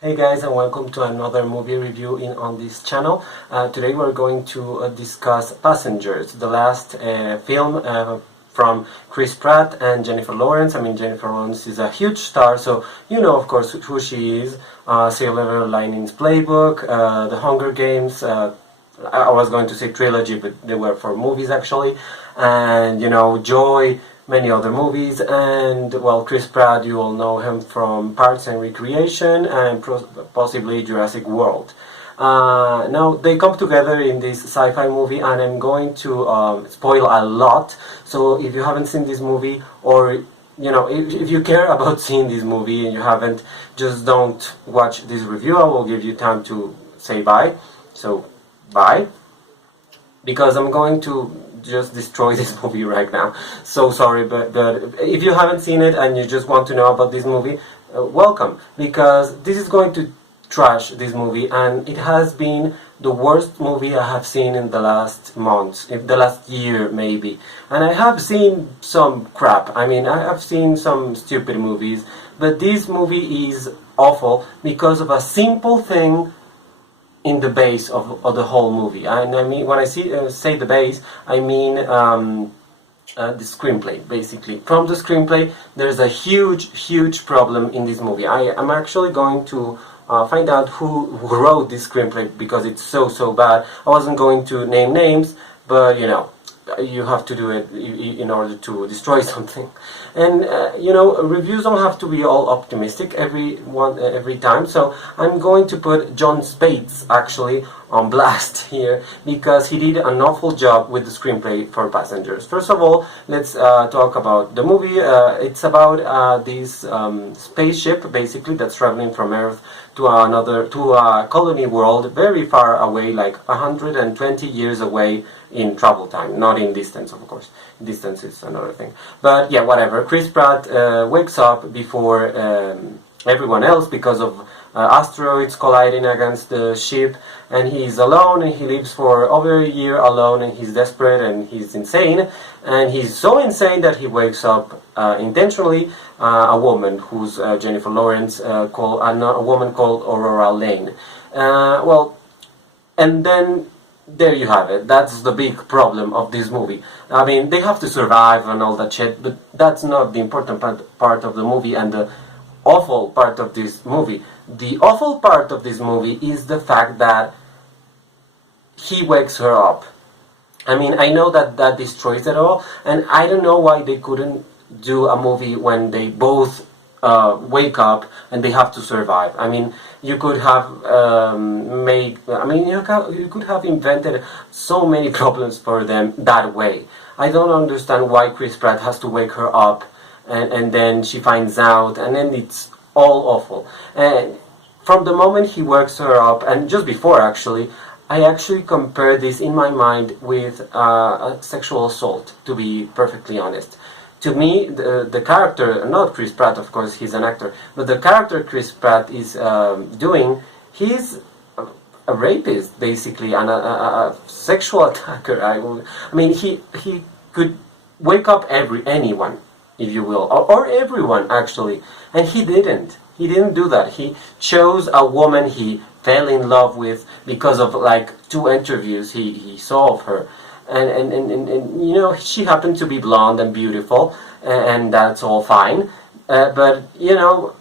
Hey guys, and welcome to another movie review on this channel. Today we're going to discuss Passengers, the last film from Chris Pratt and Jennifer Lawrence. I mean, Jennifer Lawrence is a huge star, so you know, of course, who she is. Silver Linings Playbook, The Hunger Games. I was going to say trilogy, but they were for movies actually. And you know, Joy, many other movies, and well, Chris Pratt, you all know him from Parks and Recreation and possibly Jurassic World. Now they come together in this sci-fi movie, and I'm going to spoil a lot. So if you haven't seen this movie, or you know, if you care about seeing this movie and you haven't, just don't watch this review. I will give you time to say bye. So bye, because I'm going to just destroy this movie right now. So sorry, but if you haven't seen it and you just want to know about this movie, welcome, because this is going to trash this movie, and it has been the worst movie I have seen in the last months, in the last year maybe. And I have seen some crap. I mean, I have seen some stupid movies, but this movie is awful because of a simple thing in the base of the whole movie. And I mean, when I say the base, I mean the screenplay, basically. From the screenplay, there's a huge problem in this movie. I am actually going to find out who wrote this screenplay, because it's so bad. I wasn't going to name names, but you know, you have to do it in order to destroy something. And you know, reviews don't have to be all optimistic every time. So I'm going to put John Spates actually on blast here, because he did an awful job with the screenplay for Passengers. First of all, let's talk about the movie. It's about this spaceship, basically, that's traveling from Earth to a colony world very far away, like 120 years away in travel time, not in distance, of course. Distance is another thing. But yeah, whatever. Chris Pratt wakes up before everyone else because of asteroids colliding against the ship, and he's alone, and he lives for over a year alone, and he's desperate, and he's insane, and he's so insane that he wakes up intentionally a woman who's Jennifer Lawrence, a woman called Aurora Lane. And then there you have it. That's the big problem of this movie. I mean, they have to survive and all that shit, but that's not the important part of the movie, and the awful part of this movie. The awful part of this movie is the fact that he wakes her up. I mean, I know that destroys it all, and I don't know why they couldn't do a movie when they both wake up and they have to survive. I mean, you could have you could have invented so many problems for them that way. I don't understand why Chris Pratt has to wake her up, and then she finds out, and then it's all awful. And from the moment he wakes her up, and just before actually, I actually compare this in my mind with a sexual assault, to be perfectly honest. To me, the character, not Chris Pratt, of course, he's an actor, but the character Chris Pratt is doing, he's a rapist, basically, and a sexual attacker. I mean, he could wake up anyone, if you will, or everyone, actually, and he didn't. He didn't do that. He chose a woman he fell in love with because of like 2 interviews he saw of her. And you know, she happened to be blonde and beautiful, and that's all fine. But you know,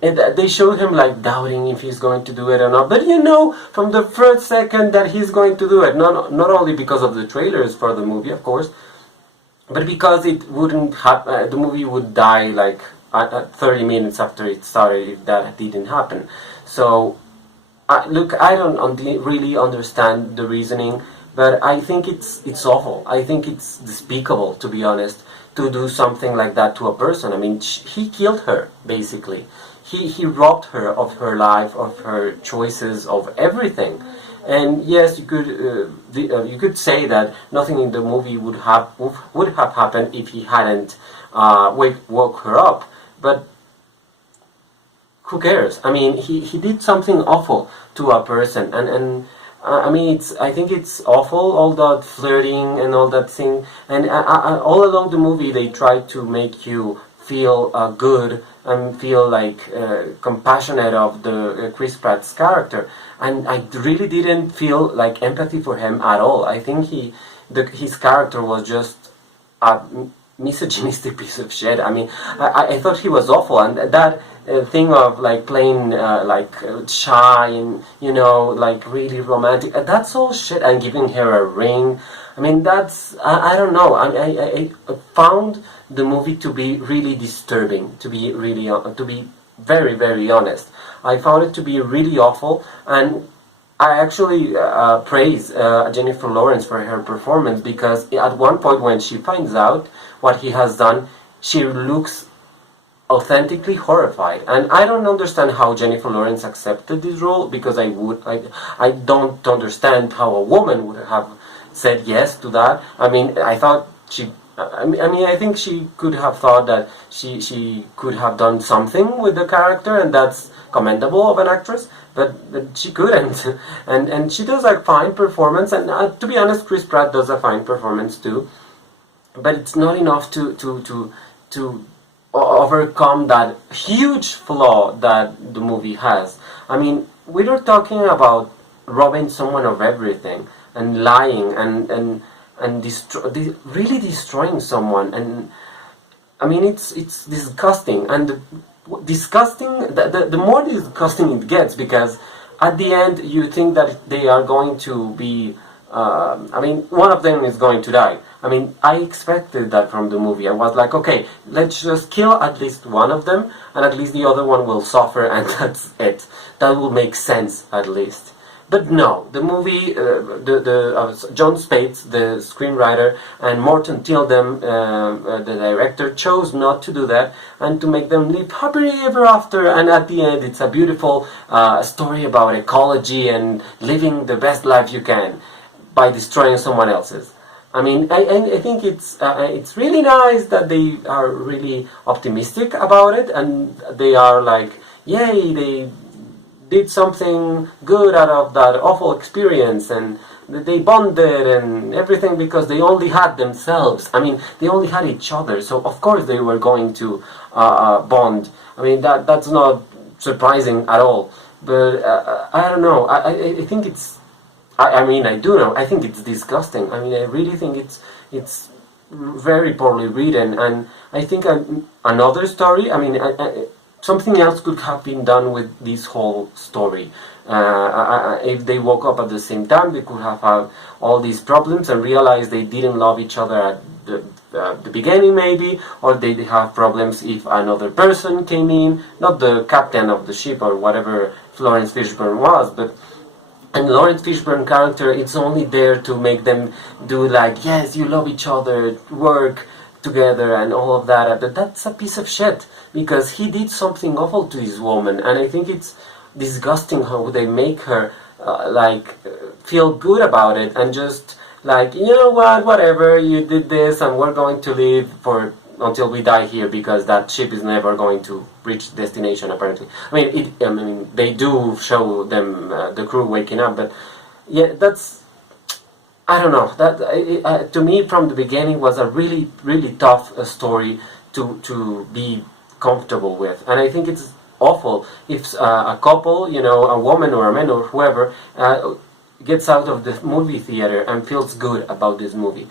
they showed him like doubting if he's going to do it or not. But you know, from the first second that he's going to do it, not only because of the trailers for the movie, of course, but because it wouldn't happen. The movie would die like 30 minutes after it started if that didn't happen. So, look, I don't really understand the reasoning. But I think it's awful. I think it's despicable, to be honest, to do something like that to a person. I mean, he killed her, basically. He robbed her of her life, of her choices, of everything. And yes, you could say that nothing in the movie would have happened if he hadn't woke her up. But who cares? I mean, he did something awful to a person, and I mean, I think it's awful, all that flirting and all that thing. And all along the movie, they try to make you feel good and feel like compassionate of the Chris Pratt's character, and I really didn't feel like empathy for him at all. I think his character was just a misogynistic piece of shit. I mean, I thought he was awful, and that thing of like playing shy and like really romantic, that's all shit, and giving her a ring. I mean, that's I don't know. I found the movie to be really disturbing, to be very, very honest. I found it to be really awful, and I actually praise Jennifer Lawrence for her performance, because at one point when she finds out what he has done, she looks authentically horrified, and I don't understand how Jennifer Lawrence accepted this role, because I don't understand how a woman would have said yes to that. I mean, I thought I think she could have thought that she could have done something with the character, and that's commendable of an actress, but she couldn't. And she does a fine performance, and to be honest, Chris Pratt does a fine performance too, but it's not enough to overcome that huge flaw that the movie has. I mean, we are talking about robbing someone of everything and lying and really destroying someone, and I mean it's disgusting, and the more disgusting it gets, because at the end you think that they are going to be I mean, one of them is going to die. I mean, I expected that from the movie. I was like, okay, let's just kill at least one of them, and at least the other one will suffer, and that's it. That will make sense, at least. But no, the movie, John Spates, the screenwriter, and Morton Tilden, the director, chose not to do that, and to make them live happily ever after. And at the end, it's a beautiful story about ecology and living the best life you can by destroying someone else's. I mean, I think it's really nice that they are really optimistic about it, and they are like, yay, they did something good out of that awful experience, and they bonded and everything, because they only had themselves. I mean, they only had each other, so of course they were going to bond. I mean, that's not surprising at all. But I don't know. I think it's. I mean, I do know. I think it's disgusting. I mean, I really think it's very poorly written, and I think another story. I mean, something else could have been done with this whole story. If they woke up at the same time, they could have had all these problems and realized they didn't love each other at the beginning, maybe, or they have problems if another person came in, not the captain of the ship or whatever Florence Fishburne was, but. And Lawrence Fishburne character, it's only there to make them do like, yes, you love each other, work together and all of that. But that's a piece of shit, because he did something awful to this woman, and I think it's disgusting how they make her feel good about it, and just like, you know what, whatever, you did this, and we're going to live until we die here, because that ship is never going to reach destination, apparently. I mean, they do show them the crew waking up, but yeah, that's, I don't know. That to me, from the beginning, was a really, really tough story to be comfortable with, and I think it's awful if a couple, a woman or a man or whoever, gets out of the movie theater and feels good about this movie.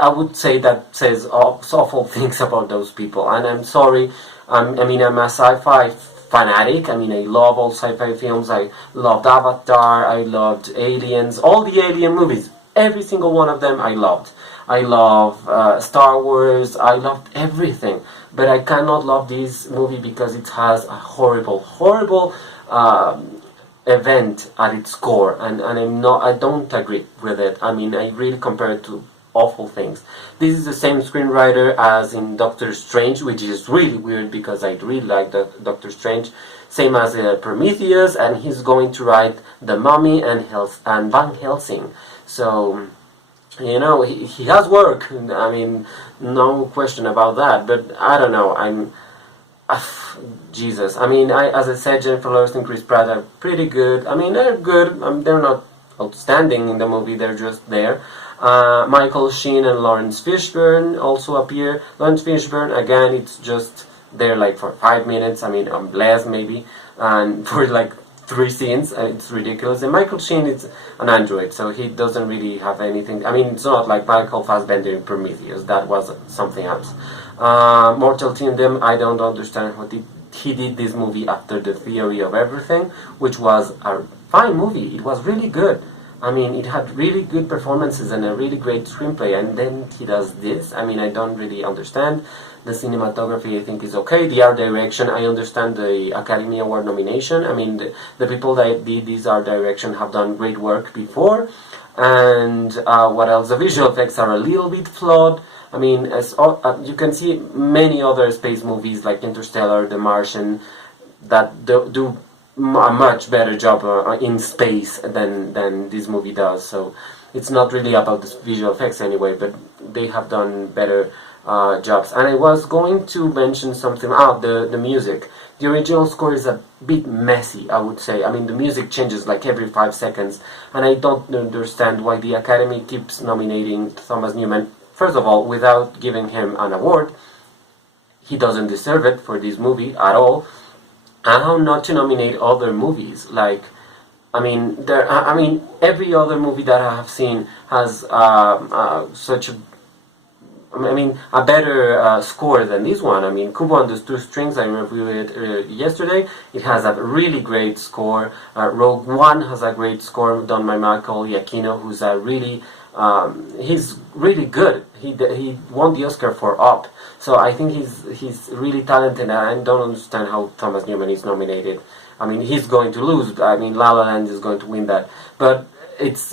I would say that says awful things about those people, and I'm sorry. I'm a sci-fi fanatic. I mean, I love all sci-fi films. I loved Avatar. I loved Aliens. All the Alien movies, every single one of them, I loved. I love Star Wars. I loved everything, but I cannot love this movie because it has a horrible, horrible event at its core, and I don't agree with it. I mean, I really compare it to awful things. This is the same screenwriter as in Doctor Strange, which is really weird because I really like Doctor Strange. Same as Prometheus, and he's going to write The Mummy and Van Helsing. So, he has work. I mean, no question about that. But I don't know. Jesus. I mean, as I said, Jennifer Lawrence and Chris Pratt are pretty good. I mean, they're good. They're not outstanding in the movie. They're just there. Michael Sheen and Lawrence Fishburne also appear. Lawrence Fishburne, again, it's just there like for 5 minutes, I mean less maybe, and for like 3 scenes, it's ridiculous. And Michael Sheen is an android, so he doesn't really have anything. I mean, it's not like Michael Fassbender in Prometheus, that was something else. Mortal Kingdom, I don't understand what he did this movie after The Theory of Everything, which was a fine movie. It was really good. I mean, it had really good performances and a really great screenplay, and then he does this. I mean, I don't really understand. The cinematography, I think, is okay. The art direction, I understand the Academy Award nomination. I mean, the people that did this art direction have done great work before. And what else? The visual effects are a little bit flawed. I mean, as you can see many other space movies like Interstellar, The Martian, that do a much better job in space than this movie does. So it's not really about the visual effects anyway, but they have done better jobs. And I was going to mention something about the music. The original score is a bit messy, I would say. I mean, the music changes like every 5 seconds, and I don't understand why the Academy keeps nominating Thomas Newman. First of all, without giving him an award. He doesn't deserve it for this movie at all. And how not to nominate other movies? Like, I mean, every other movie that I have seen has a better score than this one. I mean, Kubo and the Two Strings, I reviewed it yesterday. It has a really great score. Rogue One has a great score done by Michael Giacchino, who's a really he's really good. He won the Oscar for Up, so I think he's really talented, and I don't understand how Thomas Newman is nominated. I mean, he's going to lose. I mean, La La Land is going to win that, but it's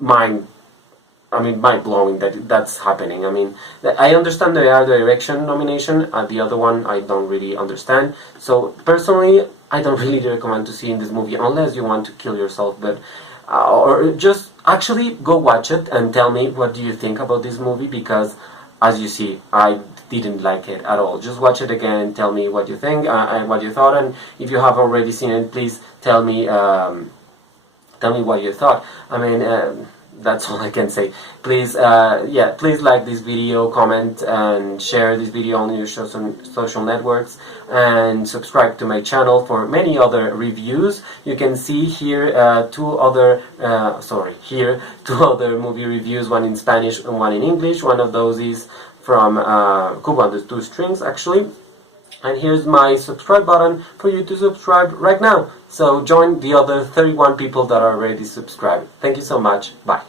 mind-blowing that that's happening. I mean, I understand the art direction nomination, the other one I don't really understand. So personally, I don't really recommend to see in this movie unless you want to kill yourself, but or just actually go watch it and tell me what do you think about this movie, because as you see, I didn't like it at all. Just watch it again and tell me what you think and what you thought, and if you have already seen it, please tell me what you thought. I mean, that's all I can say. Please, please like this video, comment, and share this video on your social networks, and subscribe to my channel for many other reviews. You can see here two other movie reviews, one in Spanish and one in English. One of those is from Cuba and the Two Strings, actually. And here's my subscribe button for you to subscribe right now. So join the other 31 people that are already subscribed. Thank you so much. Bye.